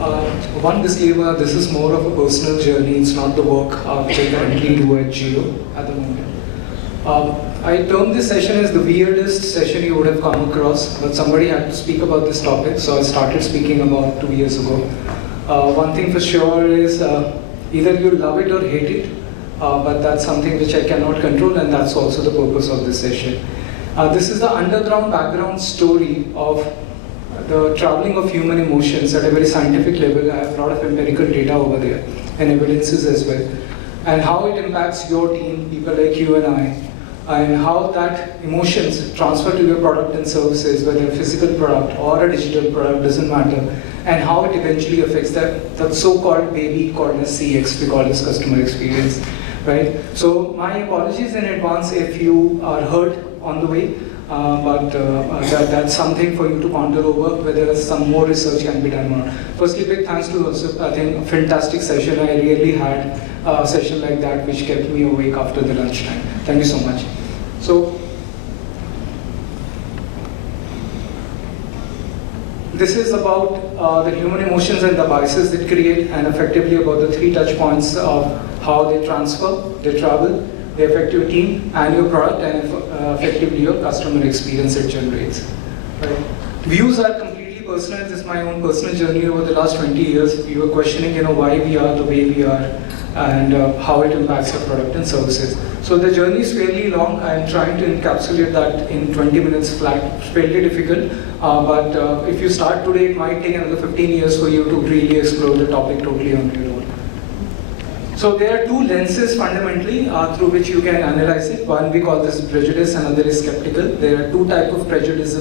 One disclaimer, this is more of a personal journey, it's not the work which I currently do at Geo at the moment. I termed this session as the weirdest session you would have come across, but somebody had to speak about this topic, so I started speaking about 2 years ago. One thing for sure is either you love it or hate it, but that's something which I cannot control, and that's also the purpose of this session. This is the underground background story of the traveling of human emotions at a very scientific level. I have a lot of empirical data over there and evidences as well, and how it impacts your team, people like you and I, and how that emotions transfer to your product and services, whether a physical product or a digital product, doesn't matter, and how it eventually affects that so-called baby called as CX, we call as customer experience, right? So my apologies in advance if you are hurt on the way, but that's something for you to ponder over, whether some more research can be done or not. Firstly, big thanks to also, I think, a fantastic session. I really had a session like that which kept me awake after the lunchtime. Thank you so much. So, this is about the human emotions and the biases they create, and effectively about the 3 touch points of how they transfer, they travel, they affect your team and your product, and effectively your customer experience it generates. Right? Views are completely personal. This is my own personal journey over the last 20 years. We were questioning, why we are the way we are, and how it impacts our product and services. So the journey is fairly long. I'm trying to encapsulate that in 20 minutes flat. It's fairly difficult, but if you start today, it might take another 15 years for you to really explore the topic totally on your own. So there are 2 lenses fundamentally through which you can analyze it. One we call this prejudice, another is skeptical. There are 2 types of prejudice.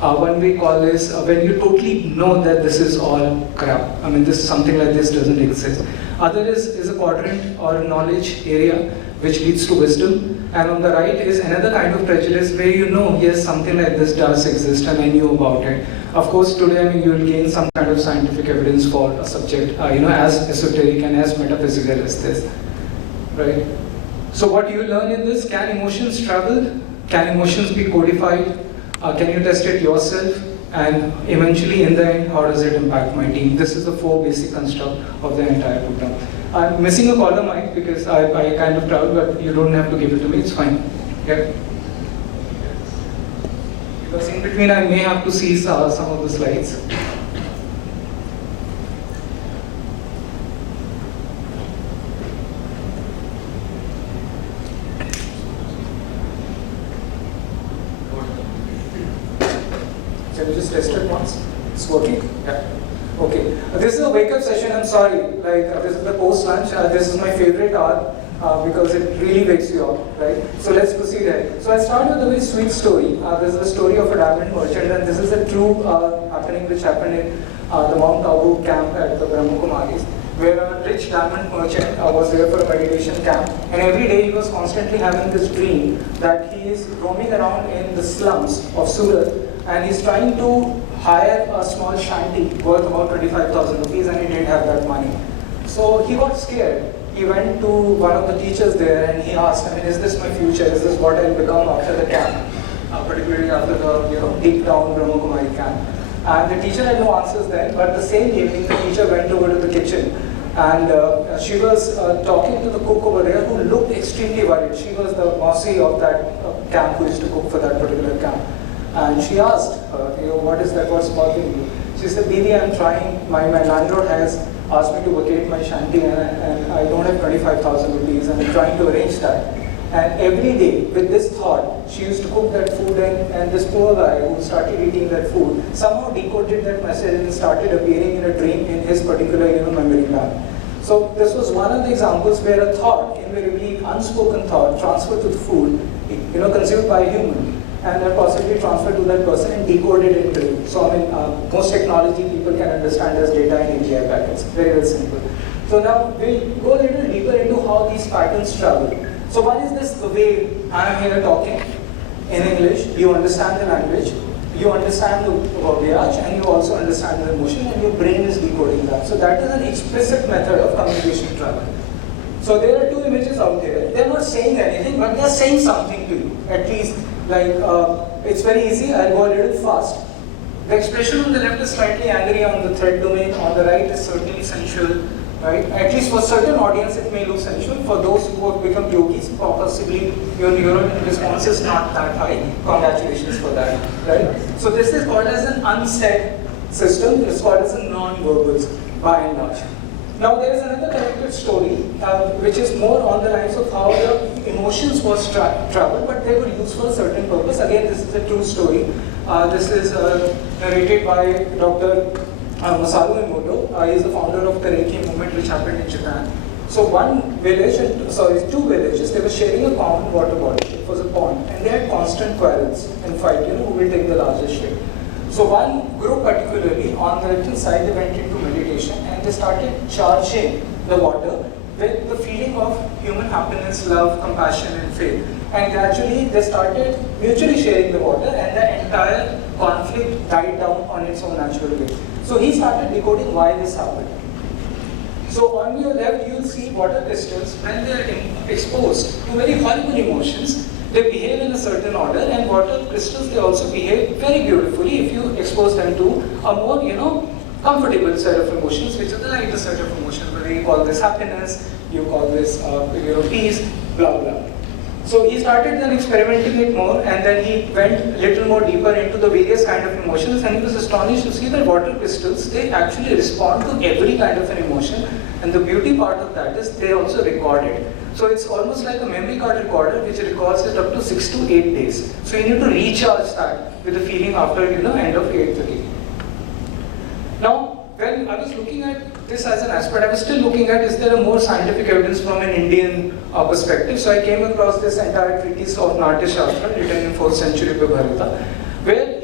One we call is when you totally know that this is all crap. I mean, something like this doesn't exist. Other is a quadrant or a knowledge area which leads to wisdom. And on the right is another kind of prejudice where yes, something like this does exist and I knew about it. Of course, today, you will gain some kind of scientific evidence for a subject, as esoteric and as metaphysical as this, right? So what you learn in this, can emotions travel? Can emotions be codified? Can you test it yourself? And eventually, in the end, how does it impact my team? This is the 4 basic construct of the entire program. I'm missing a collar mic because I kind of travel, but you don't have to give it to me, it's fine. Okay? Because in between I may have to see some of the slides. Can we just test it once? It's working? Yeah. Okay. This is a wake-up session, I'm sorry. This is the post-lunch. This is my favorite hour. Because it really wakes you up, right? So let's proceed ahead. So I start with a very sweet story. This is the story of a diamond merchant, and this is a true happening which happened in the Mount Abu camp at the Brahma Kumaris, where a rich diamond merchant was there for a meditation camp, and every day he was constantly having this dream that he is roaming around in the slums of Surat, and he's trying to hire a small shanty worth about 25,000 rupees, and he didn't have that money. So he got scared. He went to one of the teachers there and he asked, is this my future? Is this what I'll become after the camp? Particularly after the deep down Brahma Kumari camp. And the teacher had no answers then, but the same evening the teacher went over to the kitchen and she was talking to the cook over there who looked extremely worried. She was the Mausi of that camp who used to cook for that particular camp. And she asked, what is that, what's bothering you? She said, Didi, I'm trying, my landlord has asked me to vacate my shanty and I don't have 25,000 rupees and I'm trying to arrange that. And every day with this thought, she used to cook that food and this poor guy who started eating that food somehow decoded that message and started appearing in a dream in his particular memory bank. So this was one of the examples where a thought, invariably unspoken thought, transferred to the food, consumed by a human, and then possibly transferred to that person and decoded it into. So most technology people can understand as data in API packets. Very, very simple. So now we'll go a little deeper into how these patterns travel. So what is this the way I am here talking in English? You understand the language, you understand the verbiage, and you also understand the emotion, and your brain is decoding that. So that is an explicit method of communication travel. So there are 2 images out there. They're not saying anything, but they're saying something to you. At least, it's very easy. I'll go a little fast. The expression on the left is slightly angry on the threat domain, on the right is certainly sensual, right? At least for certain audience it may look sensual. For those who have become yogis, possibly your neural response is not that high. Congratulations for that, right? So this is called as an unsaid system. It's called as a non-verbals by and large. Now there is another connected story which is more on the lines of how the emotions was traveled, but they were used for a certain purpose. Again, this is a true story. This is narrated by Dr. Masaru Emoto. He is the founder of the Reiki movement which happened in Japan. So two villages, they were sharing a common water body. It was a pond, and they had constant quarrels and fight, who will take the largest share. So one group particularly, on the left side, they went into meditation and they started charging the water with the feeling of human happiness, love, compassion and faith. And gradually they started mutually sharing the water, and the entire conflict died down on its own natural way. So he started decoding why this happened. So on your left you will see water crystals. When they are exposed to very horrible emotions, they behave in a certain order, and water crystals, they also behave very beautifully if you expose them to a more, comfortable set of emotions, which are the lighter set of emotions. Whether you call this happiness, you call this, peace, blah, blah. So he started then experimenting it more, and then he went a little more deeper into the various kind of emotions, and he was astonished to see that water crystals, they actually respond to every kind of an emotion, and the beauty part of that is they also record it. So it's almost like a memory card recorder which records it up to 6 to 8 days. So you need to recharge that with the feeling after end of 8th day. Now, when I was looking at this as an aspect, I was still looking at, is there a more scientific evidence from an Indian perspective? So I came across this entire treatise of Natya Shastra written in 4th century by Bharata, where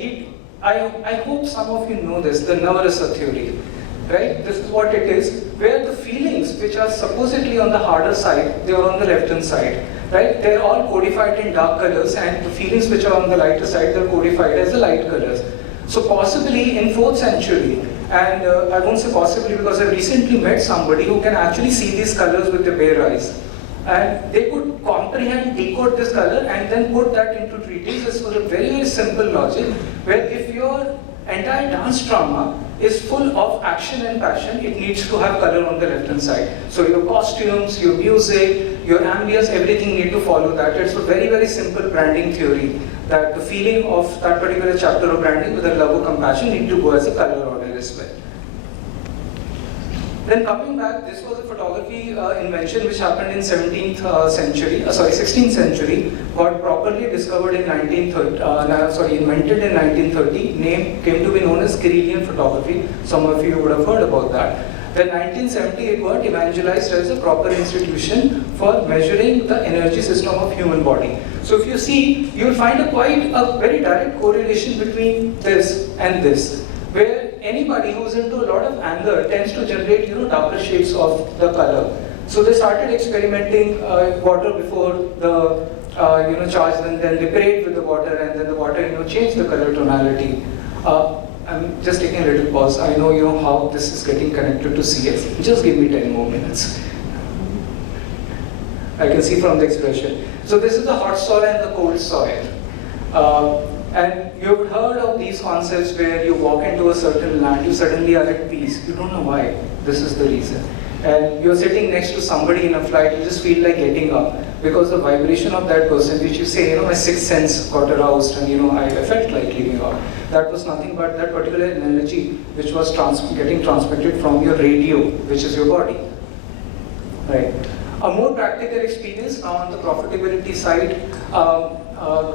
I hope some of you know this, the Navarasa theory. Right? This is what it is, where the feelings which are supposedly on the harder side, they are on the left hand side. Right? They are all codified in dark colors, and the feelings which are on the lighter side, they are codified as the light colors. So possibly in 4th century, and I won't say possibly because I recently met somebody who can actually see these colors with their bare eyes. And they could comprehend, decode this color, and then put that into treatises for a very, very simple logic, where if your entire dance drama is full of action and passion, it needs to have color on the left hand side. So your costumes, your music, your ambience, everything need to follow that. It's a very, very simple branding theory, that the feeling of that particular chapter of branding with a love or compassion need to go as a color order as well. Then coming back, this was a photography invention which happened in 16th century, got properly discovered in invented in 1930, came to be known as Kirlian photography. Some of you would have heard about that. Then 1970 it got evangelized as a proper institution for measuring the energy system of human body. So if you see, you will find a very direct correlation between this and this, where anybody who's into a lot of anger tends to generate darker shades of the color. So they started experimenting water before the charge, then they prayed with the water, and then the water changed the color tonality. I'm just taking a little pause. I know how this is getting connected to CS. Just give me 10 more minutes. I can see from the expression. So this is the hot soil and the cold soil. And you've heard of these concepts where you walk into a certain land, you suddenly are at peace. You don't know why. This is the reason. And you're sitting next to somebody in a flight, you just feel like getting up because the vibration of that person, which you say, my sixth sense got aroused, and I felt like leaving out. That was nothing but that particular energy which was getting transmitted from your radio, which is your body. Right. A more practical experience now on the profitability side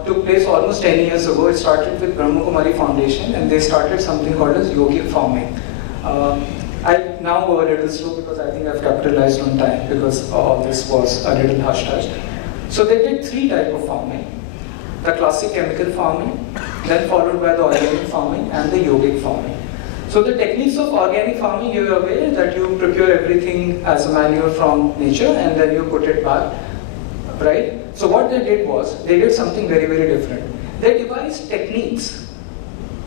took place almost 10 years ago. It started with Brahma Kumari Foundation, and they started something called as yogic farming. I now go a little slow because I think I've capitalized on time because all this was a little hush-hush. So they did 3 types of farming. The classic chemical farming, then followed by the organic farming and the yogic farming. So the techniques of organic farming, you are aware that you procure everything as a manure from nature and then you put it back, right? So what they did was, they did something very, very different. They devised techniques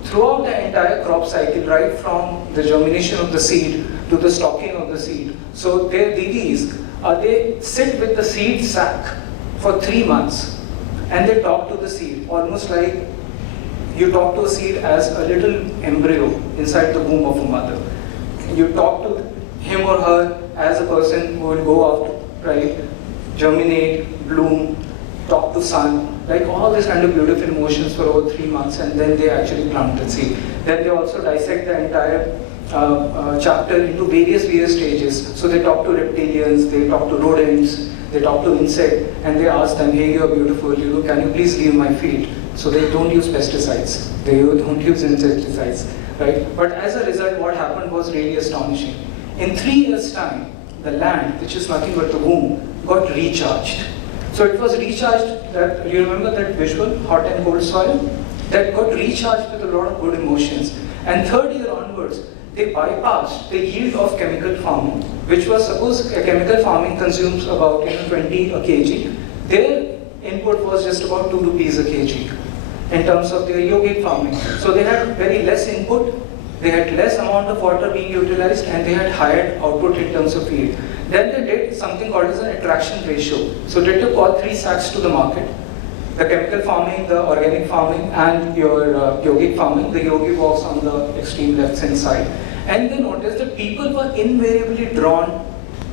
throughout the entire crop cycle, right from the germination of the seed to the stalking of the seed. So their didis, they sit with the seed sack for 3 months and they talk to the seed, almost like You talk to a seed as a little embryo inside the womb of a mother. You talk to him or her as a person who will go out, right, germinate, bloom, talk to sun, like all these kind of beautiful emotions for over 3 months, and then they actually plant the seed. Then they also dissect the entire chapter into various stages. So they talk to reptilians, they talk to rodents, they talk to insects, and they ask them, hey, you're beautiful, can you please leave my field? So they don't use pesticides, they don't use insecticides, right? But as a result, what happened was really astonishing. In 3 years' time, the land, which is nothing but the womb, got recharged. So it was recharged, that you remember that visual, hot and cold soil? That got recharged with a lot of good emotions. And 3rd year onwards, they bypassed the yield of chemical farming, which was, suppose chemical farming consumes about 20 a kg. Their input was just about 2 rupees a kg in terms of their yogic farming. So they had very less input, they had less amount of water being utilized, and they had higher output in terms of yield. Then they did something called as an attraction ratio. So they took all 3 stacks to the market: the chemical farming, the organic farming, and your yogic farming. The yogi walks on the extreme left-hand side. And they noticed that people were invariably drawn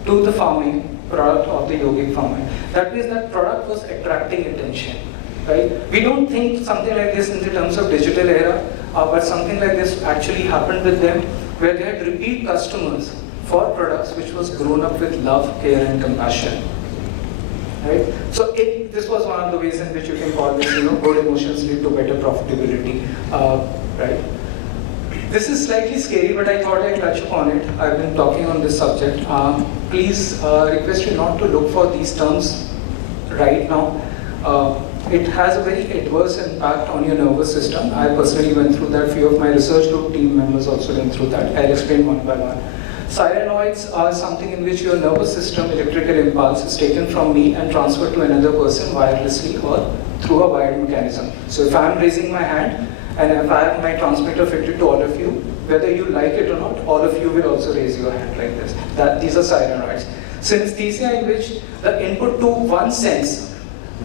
to the farming product of the yogic farming. That means that product was attracting attention, right? We don't think something like this in the terms of digital era, but something like this actually happened with them, where they had repeat customers for products which was grown up with love, care, and compassion. Right? So this was one of the ways in which you can call this, good emotions lead to better profitability, right? This is slightly scary, but I thought I'd touch upon it. I've been talking on this subject. Please request you not to look for these terms right now. It has a very adverse impact on your nervous system. I personally went through that. Few of my research group team members also went through that. I'll explain one by one. Cyanoids are something in which your nervous system electrical impulse is taken from me and transferred to another person wirelessly or through a wired mechanism. So if I'm raising my hand and if I have my transmitter fitted to all of you, whether you like it or not, all of you will also raise your hand like this. These are cyanoids. Synesthesia, in which the input to one sense,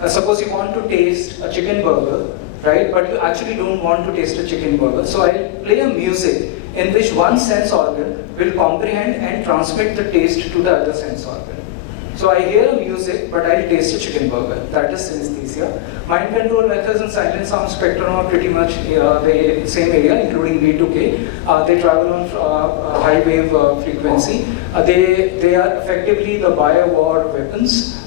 suppose you want to taste a chicken burger, right? But you actually don't want to taste a chicken burger. So I'll play a music in which one sense organ will comprehend and transmit the taste to the other sense organ. So I hear a music, but I'll taste a chicken burger. That is synesthesia. Mind control methods and silent sound spectrum are pretty much the same area, including V2K. They travel on high wave frequency. They are effectively the bio-war weapons.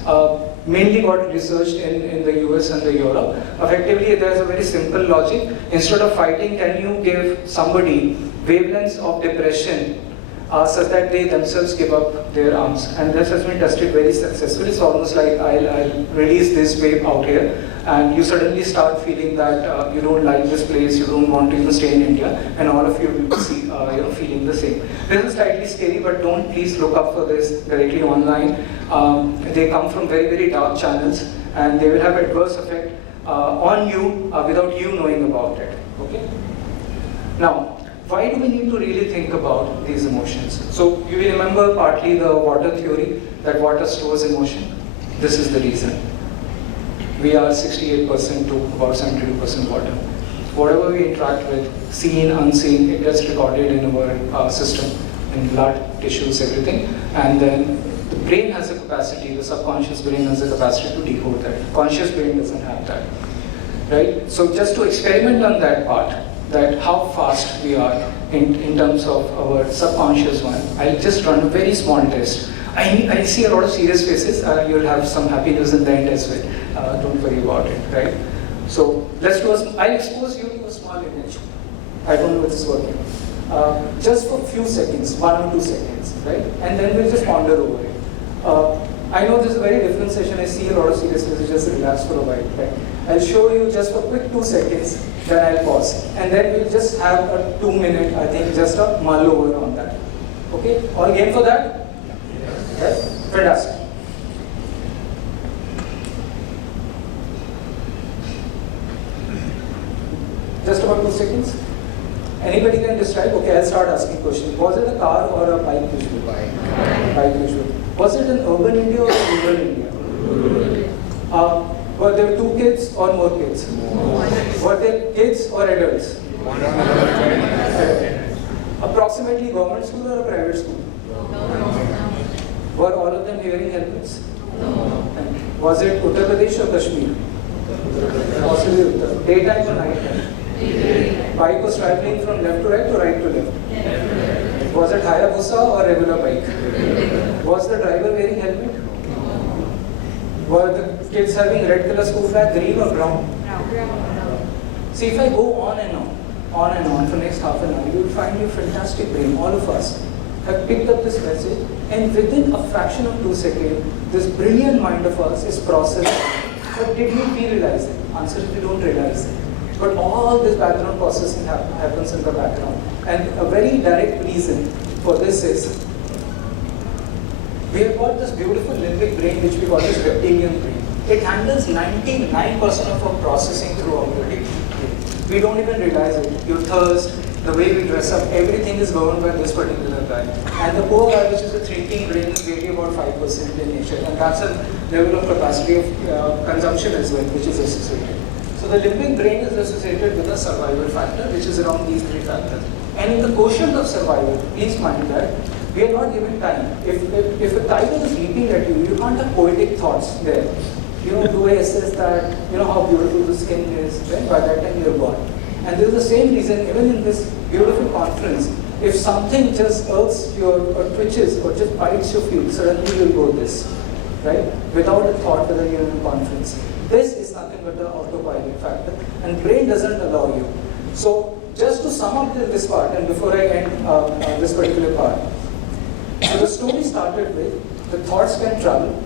Mainly got researched in the US and the Europe. Effectively, there's a very simple logic. Instead of fighting, can you give somebody wavelengths of depression such that they themselves give up their arms? And this has been tested very successfully. It's almost like I'll release this wave out here, and you suddenly start feeling that you don't like this place, you don't want to even stay in India, and all of you will see, feeling the same. This is slightly scary, but don't please look up for this directly online. They come from very, very dark channels, and they will have adverse effect on you without you knowing about it. Okay? Now, why do we need to really think about these emotions? So you will remember partly the water theory, that water stores emotion. This is the reason. We are 68% to about 72% water. Whatever we interact with, seen, unseen, it gets recorded in our system, in blood, tissues, everything. And then the brain has a capacity, the subconscious brain has a capacity to decode that. Conscious brain doesn't have that. Right? So just to experiment on that part, that how fast we are in terms of our subconscious one, I'll just run a very small test. I see a lot of serious faces. You'll have some happy news in the end as well. Don't worry about it, right? So let's do I'll expose you to a small image. I don't know if it's working. Just for a few seconds, 1 or 2 seconds, right? And then we'll just ponder over it. I know this is a very different session. I see a lot of serious faces. Just relax for a while, right? I'll show you just for quick 2 seconds, then I'll pause. And then we'll just have a 2-minute, I think, just a mull over on that. Okay? All game for that? Yes? Fantastic. Just about 2 seconds. Anybody can describe? Okay, I'll start asking questions. Was it a car or a bike visual? Bike visual. Was it in urban India or rural India? Were there 2 kids or more kids? Were there kids or adults? Approximately government school or a private school? Were all of them wearing helmets? Was it Uttar Pradesh or Kashmir? Possibly Uttar. Daytime or nighttime? Bike was traveling from left to right or right to left? Was it Hayabusa or regular bike? Was the driver wearing helmet? Were the kids having red color school flag, green or brown? See, if I go on and on for next half an hour, you will find your fantastic brain, all of us, have picked up this message, and within a fraction of 2 seconds, this brilliant mind of ours is processed. But did we realize it? Answer is we don't realize it. But all this background processing happens in the background. And a very direct reason for this is, we have got this beautiful limbic brain which we call as reptilian brain. It handles 99% of our processing throughout the day. We don't even realize it. Your thirst, the way we dress up, everything is governed by this particular guy. And the poor guy, which is the thinking brain, is really about 5% in nature. And that's a level of capacity of consumption as well, which is associated. So the limbic brain is associated with a survival factor, which is around these 3 factors. And in the quotient of survival, please mind that we are not given time. If a tiger is leaping at you, you can't have poetic thoughts there. Do I assess that, how beautiful the skin is, then by that time you're gone. And this is the same reason, even in this beautiful conference, if something just irks your, or twitches, or just bites your feet, suddenly you'll go this, right? Without a thought whether you're in a conference. This is nothing but the autopilot factor, and brain doesn't allow you. So, just to sum up this part, and before I end this particular part, so the story started with, the thoughts can travel,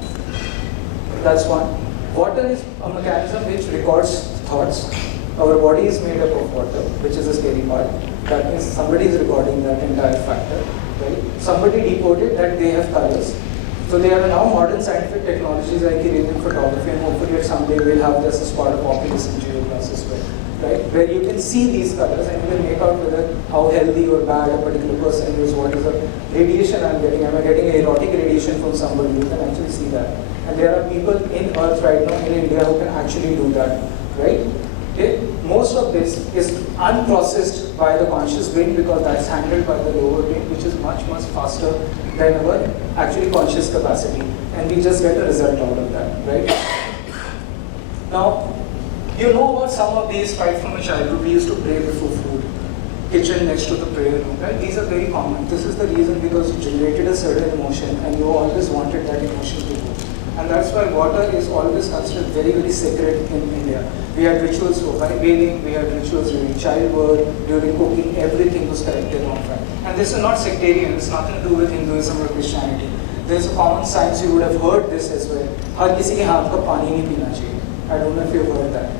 that's one. Water is a mechanism which records thoughts. Our body is made up of water, which is the scary part. That means somebody is recording that entire factor, right? Somebody decoded that they have colors. So there are now modern scientific technologies like Iranian photography, and hopefully someday we'll have this as part of Oculus and Geo Glass as well, right? Where you can see these colors and you can make out whether how healthy or bad a particular person is, what is the radiation I'm getting. Am I getting erotic radiation from somebody? You can actually see that. And there are people in Earth right now in India who can actually do that, right? Okay? Most of this is unprocessed by the conscious brain because that's handled by the lower brain, which is much, much faster than our actually conscious capacity. And we just get a result out of that, right? Now, you know about some of these right from a childhood. We used to pray before food, kitchen next to the prayer room, right? These are very common. This is the reason because you generated a certain emotion and you always wanted that emotion to go. And that's why water is always considered very, very sacred in India. We had rituals for bathing, we had rituals during childbirth, during cooking, everything was corrected on that. And this is not sectarian, it's nothing to do with Hinduism or Christianity. There's a common science, you would have heard this as well. हर किसी के हाथ का पानी नहीं पीना चाहिए. I don't know if you've heard that,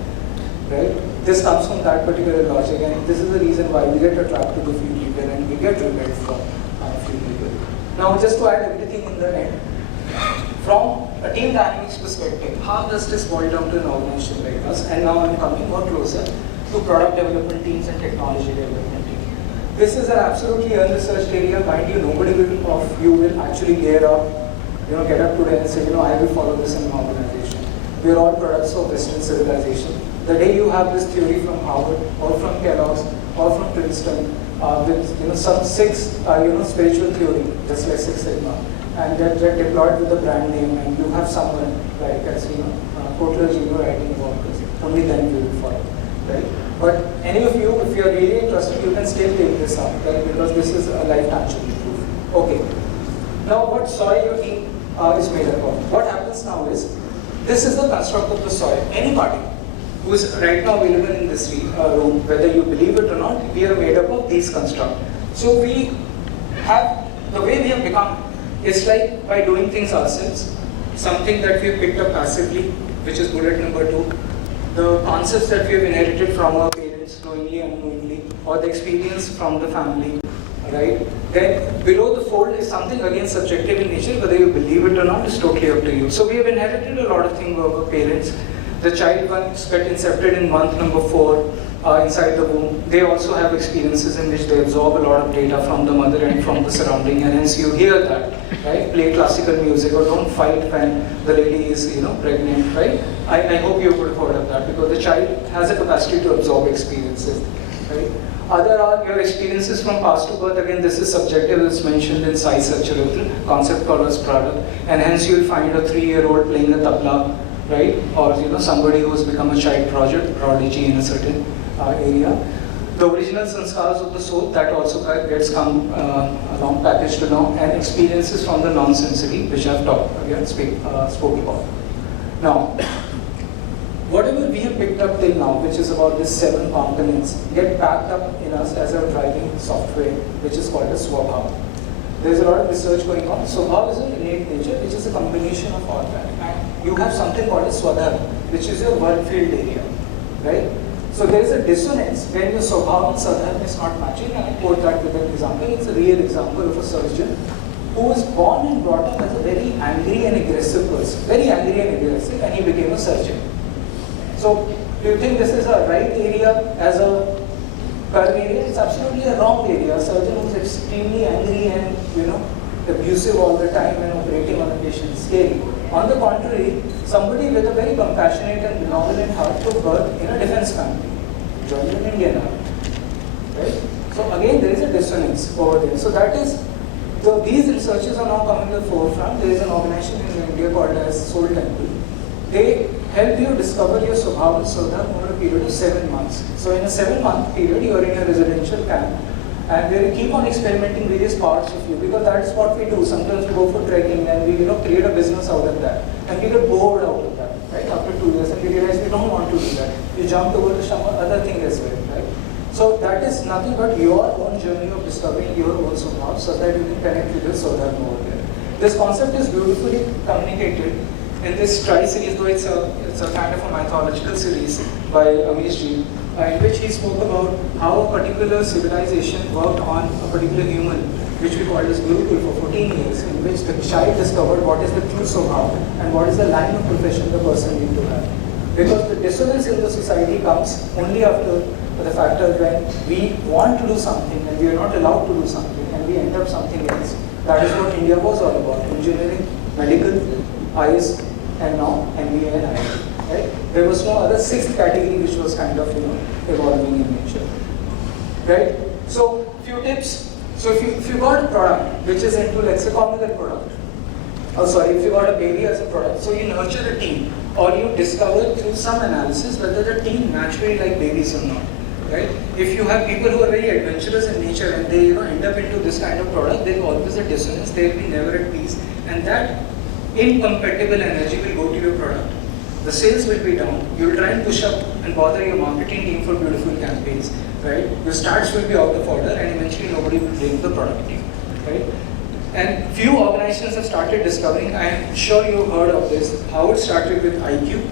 right? This comes from that particular logic, and this is the reason why we get attracted to few people and we get repelled from few people. Now, just to add everything in the end, from a team dynamics perspective, how does this boil down to an organization like us? And now I'm coming more closer to product development teams and technology development teams. This is an absolutely unresearched area. Mind you, nobody of you will actually gear up, get up today and say, I will follow this in my organization. We are all products of Western civilization. The day you have this theory from Harvard or from Kellogg's or from Princeton with some 6 spiritual theory, just like Six Sigma, and that they're deployed with the brand name, and you have someone like as Kotler Jr. writing about this, only then you will follow, right? But any of you, if you are really interested, you can still take this up, right? Because this is a life tangible proof. Okay. Now, what soil your team is made up of? What happens now is, this is the construct of the soil. Anybody who is right now available in this room, whether you believe it or not, we are made up of these constructs. So we have, the way we have become, it's like by doing things ourselves, something that we have picked up passively, which is bullet number 2, the concepts that we have inherited from our parents, knowingly, unknowingly, or the experience from the family, right? Then below the fold is something again subjective in nature, whether you believe it or not is totally up to you. So we have inherited a lot of things from our parents. The child once got incepted in month number 4 inside the womb. They also have experiences in which they absorb a lot of data from the mother and from the surrounding, and hence you hear that right? Play classical music or don't fight when the lady is, pregnant, right? I hope you would have heard of that because the child has a capacity to absorb experiences, right? Other are your experiences from past to birth. Again, this is subjective. It's mentioned in Sai Satcharutra, concept called as product, and hence you'll find a 3-year-old playing the tabla, right? Or somebody who's become a child prodigy in a certain area. The original sanskars of the soul, that also gets come along packaged along, and experiences from the non-sensory, which I've spoke about. Now, whatever we have picked up till now, which is about these 7 components, get packed up in us as a driving software, which is called as Swabhav. There's a lot of research going on. Swabhav is an innate nature, which is a combination of all that. And you have something called as Swadharma, which is your work field area, right? So there is a dissonance when your Swabhav and Sadharma is not matching, and I quote that with an example. It's a real example of a surgeon who was born and brought up as a very angry and aggressive person, very angry and aggressive, and he became a surgeon. So, do you think this is a right area as a curve area? It's absolutely a wrong area. A surgeon who's extremely angry and abusive all the time and operating on a patient is scary. On the contrary, somebody with a very compassionate and benevolent heart took birth in a defense family, joined an Indian army. Right? So again, there is a dissonance over there. So that is, these researches are now coming to the forefront. There is an organization in India called as Soul Temple. They help you discover your Swabhav and Swadharma over a period of 7 months. So in a 7-month period, you are in a residential camp, and we keep on experimenting various parts of you, because that's what we do. Sometimes we go for trekking and we create a business out of that, and we get bored out of that, right? After 2 years, and we realize we don't want to do that. We jump over to some other thing as well, right? So that is nothing but your own journey of discovering your own Swabhav, so that you can connect with your Swadharma over there. This concept is beautifully communicated in this tri-series, though it's a kind of a mythological series by Amish Ji, in which he spoke about how a particular civilization worked on a particular human, which we called as Gurukul, for 14 years, in which the child discovered what is the true Swabhav and what is the line of profession the person needs to have. Because the dissonance in the society comes only after the factor when we want to do something and we are not allowed to do something and we end up something else. That is what India was all about: engineering, medical, IS, and now MBA and IT. Right? There was no other 6th category which was kind of evolving in nature. Right? So few tips. So if you got a product which is into, let's say, common product, if you got a baby as a product, so you nurture a team, or you discover through some analysis whether the team naturally like babies or not. Right? If you have people who are very adventurous in nature and they end up into this kind of product, there is always a dissonance. They will be never at peace, and that incompatible energy will go to your product. The sales will be down. You will try and push up and bother your marketing team for beautiful campaigns, right? Your starts will be out of order, and eventually nobody will blame the product team, right? And few organizations have started discovering. I am sure you heard of this. How it started with IQ.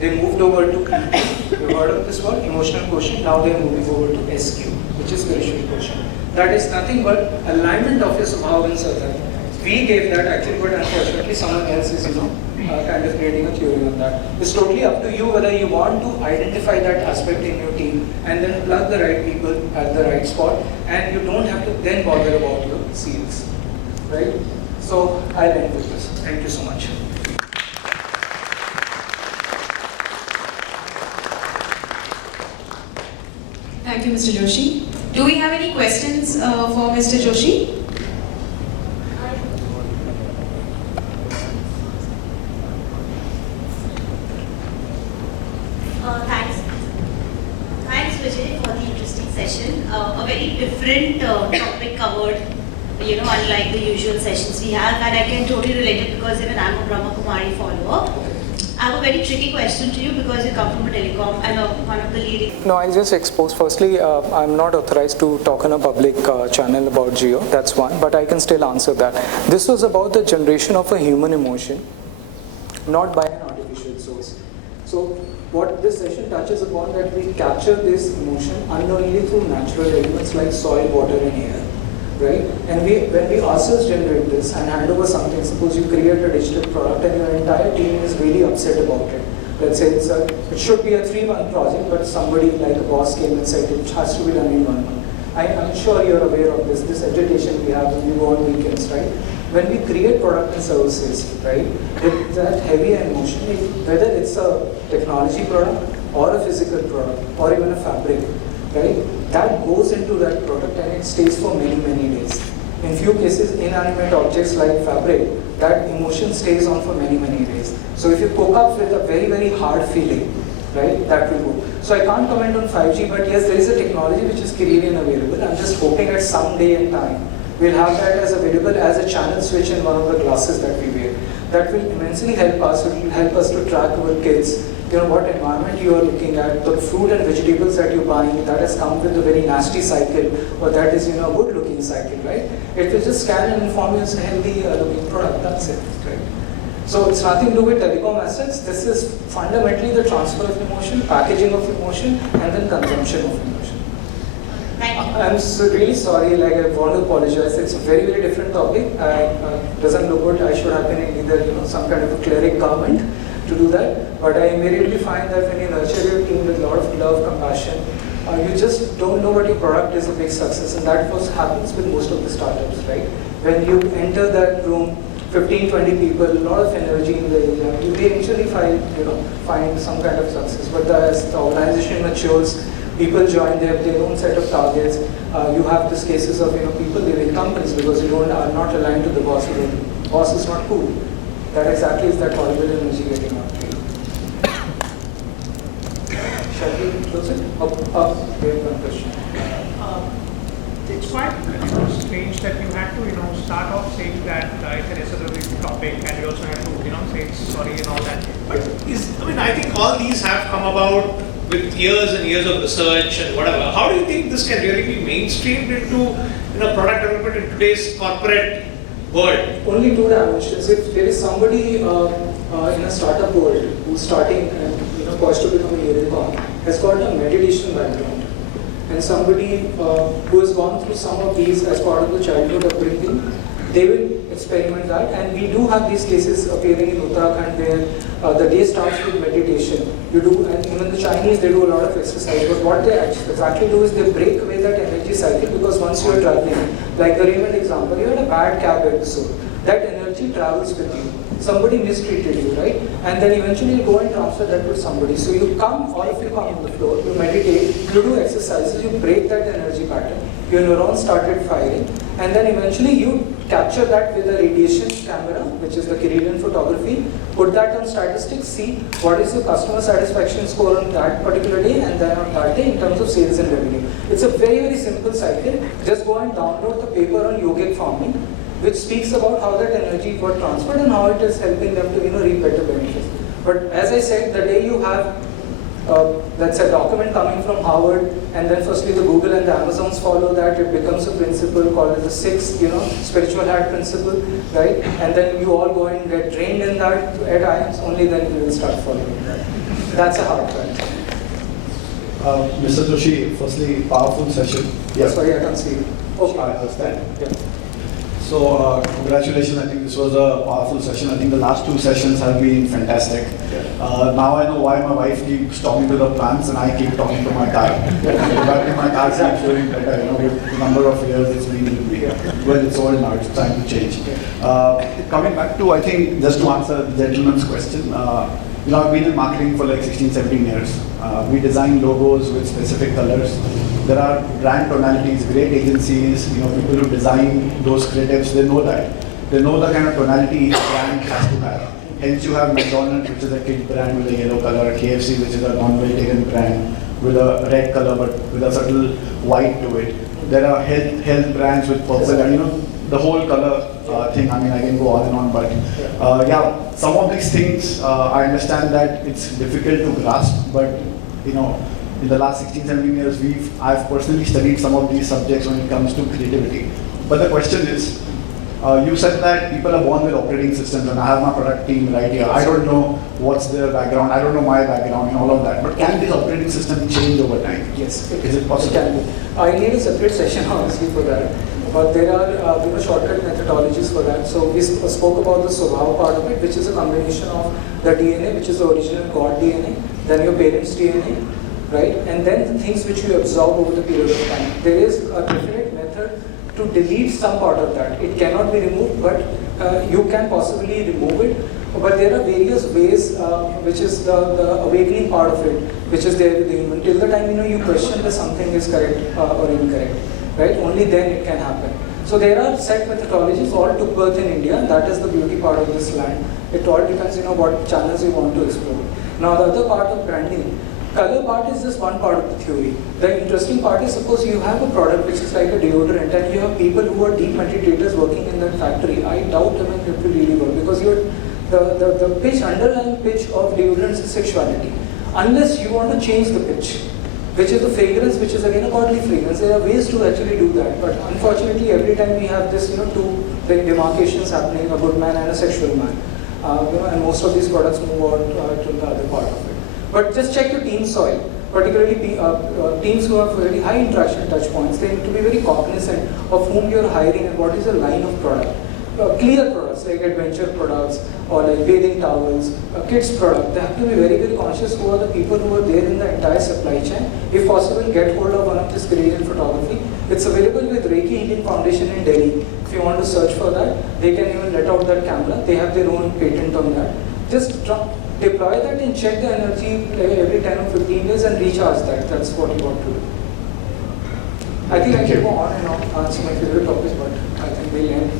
They moved over to EQ. You heard of this word, emotional quotient. Now they are moving over to SQ, which is spiritual quotient. That is nothing but alignment of your Swabhav and Sadharma. We gave that actually, but unfortunately someone else is, kind of creating a theory on that. It's totally up to you whether you want to identify that aspect in your team and then plug the right people at the right spot, and you don't have to then bother about your sales, right? So I'll end with this. Thank you so much. Thank you, Mr. Joshi. Do we have any questions for Mr. Joshi? Thanks, Vijay, for the interesting session. A very different topic covered, unlike the usual sessions we have, and I can totally relate it because even I'm a Brahma Kumari follower. I have a very tricky question to you because you come from a telecom and one of the leading... No, I'll just expose. Firstly, I'm not authorized to talk on a public channel about Geo, that's one, but I can still answer that. This was about the generation of a human emotion, not by an artificial source. So what this session touches upon, that we capture this emotion unknowingly through natural elements like soil, water and air. Right? And when we ourselves generate this and hand over something, suppose you create a digital product and your entire team is really upset about it. Let's say it should be a 3-month project, but somebody like a boss came and said it has to be done in 1 month. I'm sure you're aware of this agitation we have when we go on weekends, right? when we create product and services, right, with that heavy emotion, whether it's a technology product or a physical product or even a fabric, right, that goes into that product and it stays for many, many days. In few cases, inanimate objects like fabric, that emotion stays on for many, many days. So if you cook up with a very, very hard feeling, right, that will go. So I can't comment on 5G, but yes, there is a technology which is clearly available. I'm just hoping at some day and time, we'll have that as available as a channel switch in one of the glasses that we wear. That will immensely help us. It will help us to track our kids, what environment you are looking at, the fruit and vegetables that you're buying, that has come with a very nasty cycle, or that is, a good looking cycle, right? It will just scan and inform you it's a healthy looking product, that's it, right? So it's nothing to do with telecom assets. This is fundamentally the transfer of emotion, packaging of emotion, and then consumption of emotion. I'm really sorry, like I want to apologize. It's a very, very different topic. Doesn't look good. I should have been in either, some kind of a cleric government to do that. But I immediately find that when you nurture your team with a lot of love, compassion, you just don't know what your product is a big success. And that was happens with most of the startups, right? When you enter that room, 15, 20 people, a lot of energy in the area, you may eventually find some kind of success. But as the organization matures, people join, they have their own set of targets. You have these cases of people leaving companies because you are not aligned to the boss. The boss is not cool. That exactly is that horrible energy getting out. Shall we close it? We have one question. It's quite strange that you had to start off saying that it's an esoteric topic, and you also had to say sorry and all that. But I think all these have come about with years and years of research and whatever. How do you think this can really be mainstreamed into product development in today's corporate world? Only two dimensions. If there is somebody in a startup world who's starting and poised to become a unicorn, has got a meditation background, and somebody who has gone through some of these as part of the childhood upbringing, they will experiment that. And we do have these cases appearing in Uttarakhand where the day starts with meditation. You do, and even the Chinese, they do a lot of exercise. But what they exactly do is they break away that energy cycle, because once you are traveling, like the Raymond example, you had a bad cab episode. That energy travels with you. Somebody mistreated you, right? And then eventually you go and transfer that to somebody. So you come, all of you come on the floor, you meditate, you do exercises, you break that energy pattern, your neurons started firing, and then eventually you capture that with a radiation camera, which is the Kirlian photography, put that on statistics, see what is your customer satisfaction score on that particular day, and then on that day in terms of sales and revenue. It's a very, very simple cycle. Just go and download the paper on yogic farming, which speaks about how that energy got transferred and how it is helping them to reap better benefits. But as I said, the day you have let's say a document coming from Harvard, and then firstly the Google and the Amazons follow that, it becomes a principle called the sixth, spiritual hat principle, right? And then you all go and get trained in that at IIMs, only then you will start following that. That's a hard part. Mr. Joshi, firstly, powerful session. Yeah. Sorry, I can't see you. Okay. I understand. Yeah. So, congratulations. I think this was a powerful session. I think the last two sessions have been fantastic. Now I know why my wife keeps talking to the plants and I keep talking to my car. But my car keeps doing better. With the number of years it's been with me. Well, it's old now. It's time to change. Coming back to, I think, just to answer the gentleman's question. I've been in marketing for like 16, 17 years. We design logos with specific colors. There are brand tonalities, great agencies, people who design those creatives, they know that. They know the kind of tonality each brand has to have. Hence you have McDonald's, which is a kid brand with a yellow color, KFC, which is a non-vegetarian brand with a red color but with a subtle white to it. There are health brands with purple and the whole color thing. I can go on and on, but some of these things, I understand that it's difficult to grasp, but in the last 16, 17 years, I've personally studied some of these subjects when it comes to creativity. But the question is, you said that people are born with operating systems, and I have my product team right here. I don't know what's their background, I don't know my background and all of that. But can this operating system change over time? Yes. Is it possible? It can be. I need a separate session honestly for that. But there are shortcut methodologies for that. So we spoke about the Swabhav part of it, which is a combination of the DNA, which is the original God DNA, then your parents' DNA, right? And then the things which you absorb over the period of time. There is a definite method to delete some part of that. It cannot be removed, but you can possibly remove it. But there are various ways, which is the awakening part of it, which is there with the human. Till the time you question that something is correct or incorrect, right? Only then it can happen. So there are set methodologies, all took birth in India. That is the beauty part of this land. It all depends, what channels you want to explore. Now the other part of branding, color part is just one part of the theory. The interesting part is, suppose you have a product which is like a deodorant, and you have people who are deep meditators working in that factory. I doubt it will really work, because the pitch, underlying pitch of deodorants is sexuality. Unless you want to change the pitch, which is the fragrance, which is again a godly fragrance. There are ways to actually do that, but unfortunately every time we have this, two demarcations happening, a good man and a sexual man. And most of these products move on to the other part of it. But just check your team soil, particularly teams who have very high interaction touch points. They need to be very cognizant of whom you're hiring and what is the line of product. Clear products like adventure products or like bathing towels, kids product, they have to be very, very conscious who are the people who are there in the entire supply chain. If possible, get hold of one of this Korean photography. It's available with Reiki Healing Foundation in Delhi. If you want to search for that, they can even let out that camera. They have their own patent on that. Just deploy that and check the energy every 10 or 15 days and recharge that. That's what you want to do. I think I can go on and on, answer my favorite topics, but I think we'll end.